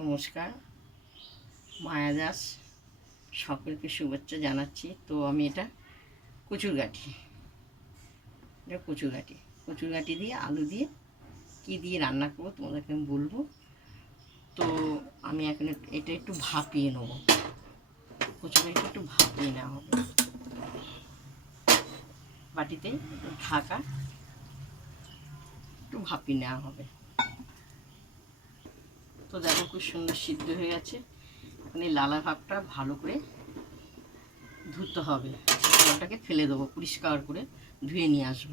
নমস্কার। মায়া দাস, সকলকে শুভেচ্ছা জানাচ্ছি। তো আমি এটা কচুর গাঠি এটা কচুর গাঠি কচুর গাঠি দিয়ে আলু দিয়ে কী দিয়ে রান্না করব তোমাদেরকে আমি বলব। তো আমি এখন এটা একটু ভাপিয়ে নেব। গাঠিটা একটু ভাপিয়ে নেওয়া হবে। বাটিতে ঢাকা একটু ভাপিয়ে নেওয়া হবে। তো দেখো খুব সুন্দর সিদ্ধ হয়ে গেছে। এই লালা ভাবটা ভালো করে ধুতে হবে। জলটাকে ফেলে দেবো পরিষ্কার করে ধুয়ে নিয়ে আসব।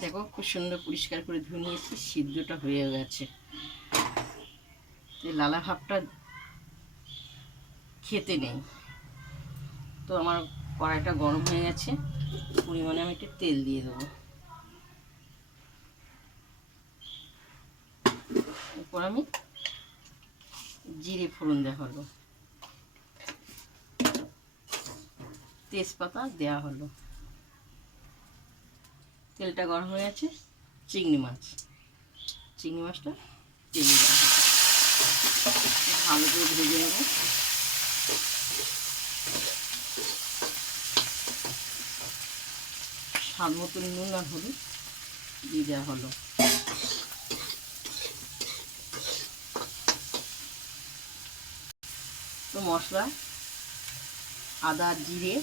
দেখো খুব সুন্দর পরিষ্কার করে ধুয়ে নিয়েছি, সিদ্ধটা হয়ে গেছে। এই লালা ভাবটা খেতে নেই। তো আমার কড়াইটা গরম হয়ে গেছে, পরিমাণে আমি একটু তেল দিয়ে দেবো। এরপর আমি জিরে ফোড়ন দেওয়া হলো। তেজপাতা দেওয়া হলো। তেলটা গরম হয়ে গেছে, চিংড়ি মাছ। চিংড়ি মাছটা তেলে দেওয়া ভালো করে ভেজে নেব। স্বাদ মতন নুন আর হলুদ দিয়ে দেওয়া হলো। তো মশলা, আদা, জিরে,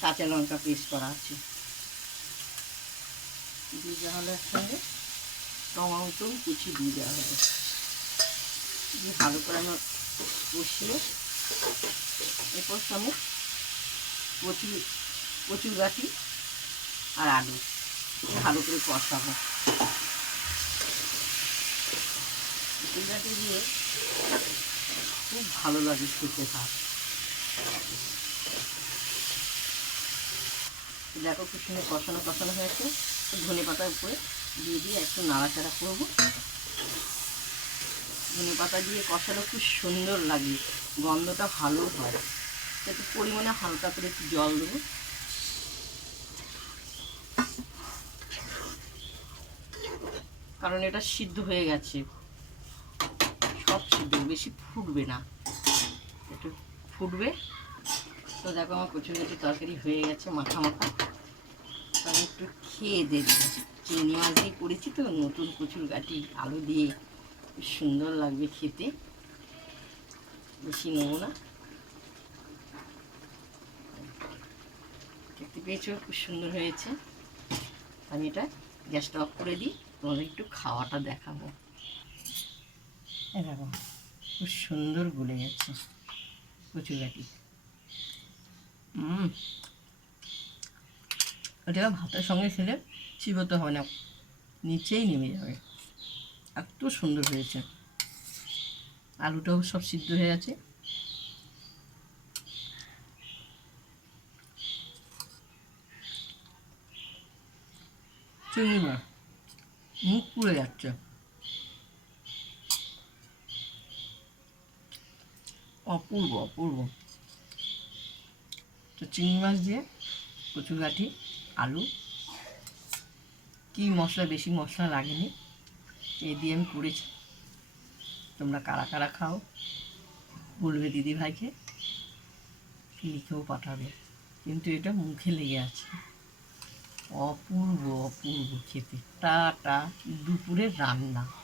কাঁচা লঙ্কা পেস্ট করা আছে। দিয়ে দেওয়া হলো একসঙ্গে টমাটো কুচি দিয়ে দেওয়া হলো। দিয়ে ভালো করে আমার কষিয়ে এরপর সঙ্গে কচুর কচুর গাঠি আর আলু ভালো করে কষাবো। কচুর গাঠি দিয়ে খুব ভালো লাগে খেতে ভাত। দেখো খুব সুন্দর কষানো কষানো হয়েছে। ধনে পাতার উপরে দিয়ে দিয়ে একটু নাড়াচাড়া করব। ধনে পাতা দিয়ে কষানো খুব সুন্দর লাগে, গন্ধটা ভালো হয়। একটু পরিমাণে হালকা করে একটু জল দেবো। কারণ এটা সিদ্ধ হয়ে গেছে। বেশি ফুটবে না। একটু ফুটবে। তো দেখো আমার কচুরগাছি তরকারি হয়ে গেছে, মাখা মাখা। তো আমি একটু খেয়ে দেখব চিংড়ি মাছ দিয়ে করেছি তো, নতুন কচুর গাটি, আলু দিয়ে। সুন্দর লাগবে খেতে। বেশি নেব না। দেখতে পেয়েছ, খুব সুন্দর হয়েছে। আমি এটা গ্যাসটা অফ করে দিই, তোমাদের একটু খাওয়াটা দেখাবো। দেখো। খুব সুন্দর গলে যাচ্ছে। গাঠি হুম এটা ভাতের সঙ্গে খেলে চিবোতে হবে না, নিচেই নেমে যাবে। এত সুন্দর হয়েছে। আলুটাও সব সিদ্ধ হয়ে আছে চিংড়ি মুখ পুড়ে যাচ্ছে। অপূর্ব অপূর্ব। তো চিংড়ি মাছ দিয়ে কচুর গাঠি আলু, কি মশলা, বেশি মশলা লাগেনি এই দিয়ে আমি করেছি। তোমরা কারা কারা খাও, বলবে দিদি ভাইকে লিখেও পাঠাবে। কিন্তু এটা মুখে লেগে আছে। অপূর্ব অপূর্ব খেতে। টাটা, দুপুরের রান্না।